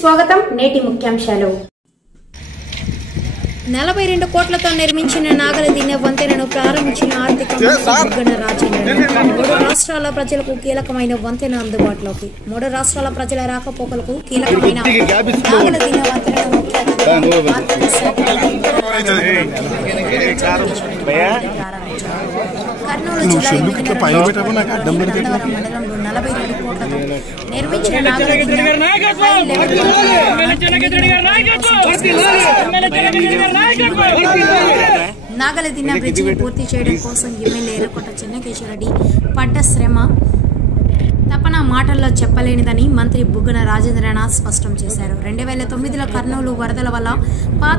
స్వాగతం. నేటి ముఖ్యాంశాలు. 42 కోట్లతో నిర్మించిన నాగలదిన్నె వంతెనను ప్రారంభించిన ఆర్థిక మంత్రి బుగ్గన రాజేంద్రన్. 3 రాష్ట్రాల ప్రజలకు కీలకమైన వంతెన అందుబాటులోకి. 3 రాష్ట్రాల ప్రజల రాకపోకలకు కీలకమైన నాగలదిన్నె వంతెనను కర్నూలు జిల్లా మండలంలో 42 కోట్లతో నిర్మించిన నాగలదిన్నె బ్రిడ్జిని పూర్తి చేయడం కోసం ఎమ్మెల్యే ఎర్రకోట చెన్నకేశ్వరరెడ్డి పడ్డ శ్రమ తపన మాటల్లో చెప్పలేనిదని మంత్రి బుగ్గన రాజేంద్రనాథ్ స్పష్టం చేశారు. 2009లో కర్నూలు వరదల వల్ల పాత